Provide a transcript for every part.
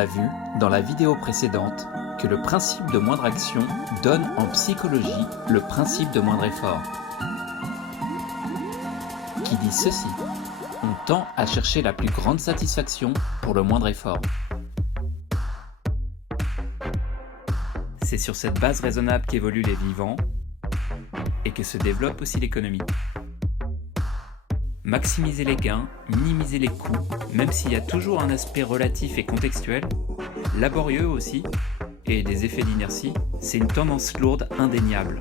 a vu, dans la vidéo précédente, que le principe de moindre action donne en psychologie le principe de moindre effort. Qui dit ceci, on tend à chercher la plus grande satisfaction pour le moindre effort. C'est sur cette base raisonnable qu'évoluent les vivants et que se développe aussi l'économie. Maximiser les gains, minimiser les coûts, même s'il y a toujours un aspect relatif et contextuel, laborieux aussi, et des effets d'inertie, c'est une tendance lourde indéniable,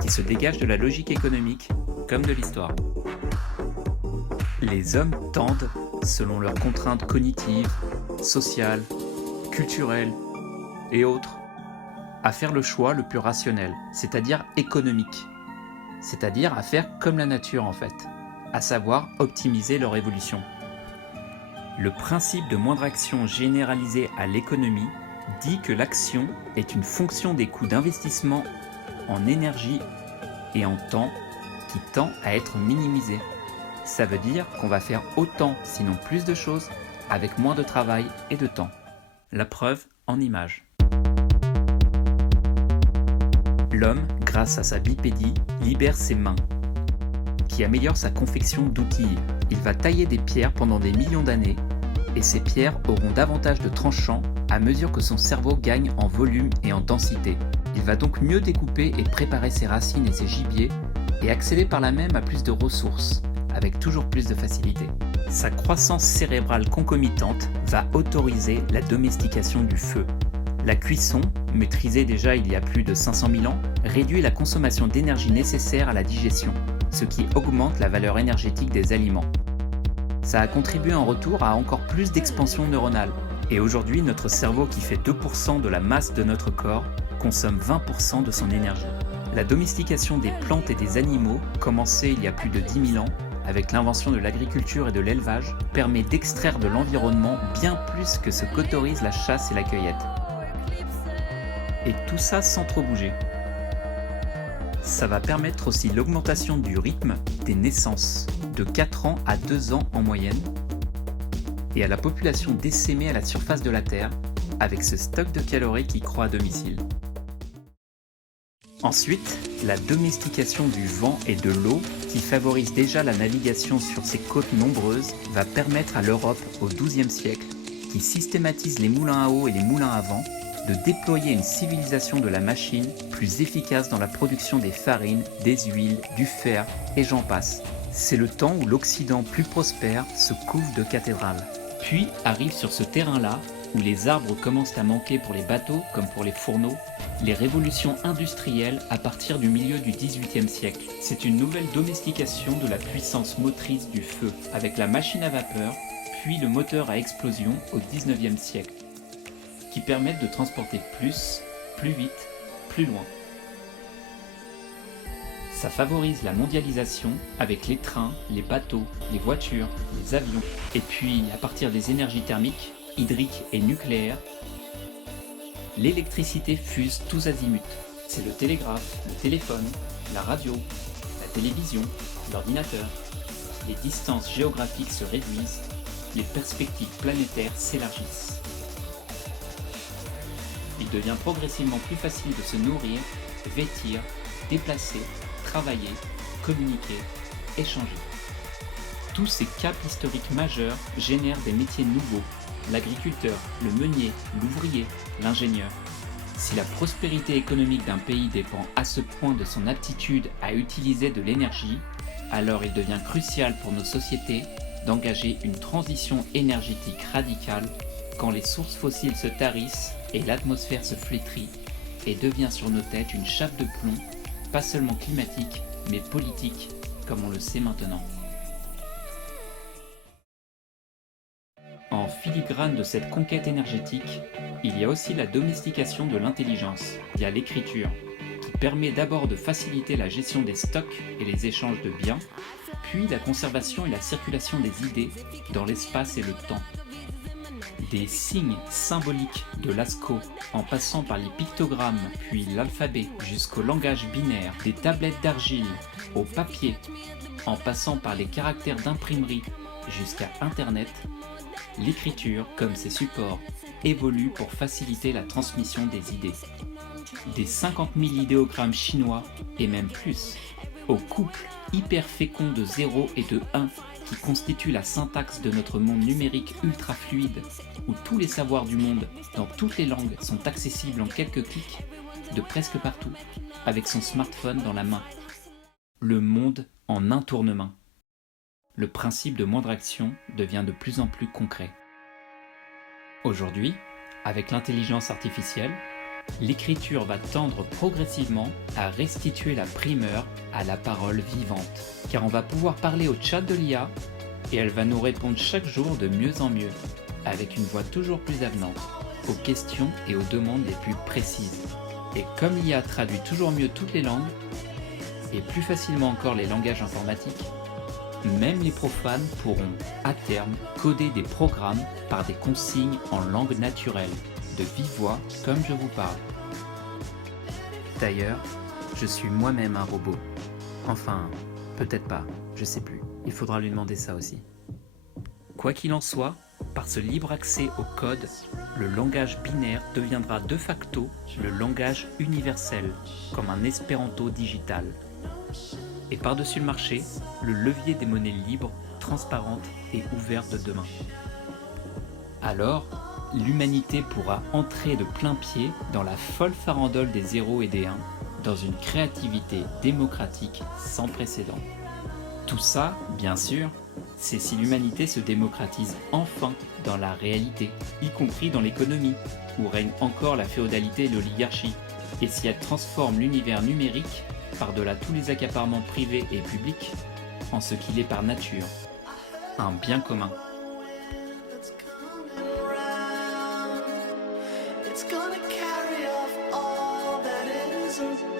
qui se dégage de la logique économique comme de l'histoire. Les hommes tendent, selon leurs contraintes cognitives, sociales, culturelles et autres, à faire le choix le plus rationnel, c'est-à-dire économique, c'est-à-dire à faire comme la nature en fait, à savoir optimiser leur évolution. Le principe de moindre action généralisé à l'économie dit que l'action est une fonction des coûts d'investissement en énergie et en temps qui tend à être minimisé. Ça veut dire qu'on va faire autant, sinon plus de choses, avec moins de travail et de temps. La preuve en images. L'homme, grâce à sa bipédie, libère ses mains, qui améliore sa confection d'outils. Il va tailler des pierres pendant des millions d'années, et ces pierres auront davantage de tranchants à mesure que son cerveau gagne en volume et en densité. Il va donc mieux découper et préparer ses racines et ses gibiers, et accéder par là même à plus de ressources, avec toujours plus de facilité. Sa croissance cérébrale concomitante va autoriser la domestication du feu. La cuisson, maîtrisée déjà il y a plus de 500 000 ans, réduit la consommation d'énergie nécessaire à la digestion, ce qui augmente la valeur énergétique des aliments. Ça a contribué en retour à encore plus d'expansion neuronale. Et aujourd'hui, notre cerveau, qui fait 2% de la masse de notre corps, consomme 20% de son énergie. La domestication des plantes et des animaux, commencée il y a plus de 10 000 ans, avec l'invention de l'agriculture et de l'élevage, permet d'extraire de l'environnement bien plus que ce qu'autorise la chasse et la cueillette. Et tout ça sans trop bouger. Ça va permettre aussi l'augmentation du rythme des naissances, de 4 ans à 2 ans en moyenne, et à la population d'essaimer à la surface de la Terre, avec ce stock de calories qui croît à domicile. Ensuite, la domestication du vent et de l'eau, qui favorise déjà la navigation sur ces côtes nombreuses, va permettre à l'Europe au XIIe siècle, qui systématise les moulins à eau et les moulins à vent, de déployer une civilisation de la machine plus efficace dans la production des farines, des huiles, du fer et j'en passe. C'est le temps où l'Occident plus prospère se couvre de cathédrales. Puis arrive sur ce terrain-là, où les arbres commencent à manquer pour les bateaux comme pour les fourneaux, les révolutions industrielles à partir du milieu du XVIIIe siècle. C'est une nouvelle domestication de la puissance motrice du feu, avec la machine à vapeur, puis le moteur à explosion au XIXe siècle, qui permettent de transporter plus vite, plus loin. Ça favorise la mondialisation avec les trains, les bateaux, les voitures, les avions. Et puis, à partir des énergies thermiques, hydriques et nucléaires, l'électricité fuse tous azimuts. C'est le télégraphe, le téléphone, la radio, la télévision, l'ordinateur. Les distances géographiques se réduisent, les perspectives planétaires s'élargissent. Il devient progressivement plus facile de se nourrir, vêtir, déplacer, travailler, communiquer, échanger. Tous ces caps historiques majeurs génèrent des métiers nouveaux, l'agriculteur, le meunier, l'ouvrier, l'ingénieur. Si la prospérité économique d'un pays dépend à ce point de son aptitude à utiliser de l'énergie, alors il devient crucial pour nos sociétés d'engager une transition énergétique radicale quand les sources fossiles se tarissent et l'atmosphère se flétrit et devient sur nos têtes une chape de plomb, pas seulement climatique, mais politique, comme on le sait maintenant. En filigrane de cette conquête énergétique, il y a aussi la domestication de l'intelligence via l'écriture, qui permet d'abord de faciliter la gestion des stocks et les échanges de biens, puis la conservation et la circulation des idées dans l'espace et le temps. Des signes symboliques de Lascaux, en passant par les pictogrammes, puis l'alphabet, jusqu'au langage binaire, des tablettes d'argile, au papier, en passant par les caractères d'imprimerie jusqu'à Internet, l'écriture, comme ses supports, évolue pour faciliter la transmission des idées. Des 50 000 idéogrammes chinois, et même plus, au couple hyper fécond de 0 et de 1 qui constitue la syntaxe de notre monde numérique ultra fluide, où tous les savoirs du monde, dans toutes les langues, sont accessibles en quelques clics, de presque partout, avec son smartphone dans la main. Le monde en un tournement. Le principe de moindre action devient de plus en plus concret. Aujourd'hui, avec l'intelligence artificielle, l'écriture va tendre progressivement à restituer la primeur à la parole vivante, car on va pouvoir parler au chat de l'IA et elle va nous répondre chaque jour de mieux en mieux, avec une voix toujours plus avenante, aux questions et aux demandes les plus précises. Et comme l'IA traduit toujours mieux toutes les langues, et plus facilement encore les langages informatiques, même les profanes pourront, à terme, coder des programmes par des consignes en langue naturelle, de vive voix comme je vous parle. D'ailleurs, je suis moi-même un robot. Enfin, peut-être pas, je sais plus. Il faudra lui demander ça aussi. Quoi qu'il en soit, par ce libre accès au code, le langage binaire deviendra de facto le langage universel, comme un espéranto digital. Et par-dessus le marché, le levier des monnaies libres, transparentes et ouvertes de demain. Alors, l'humanité pourra entrer de plein pied dans la folle farandole des 0 et des 1, dans une créativité démocratique sans précédent. Tout ça, bien sûr, c'est si l'humanité se démocratise enfin dans la réalité, y compris dans l'économie, où règne encore la féodalité et l'oligarchie, et si elle transforme l'univers numérique, par-delà tous les accaparements privés et publics, en ce qu'il est par nature, un bien commun. It's gonna carry off all that isn't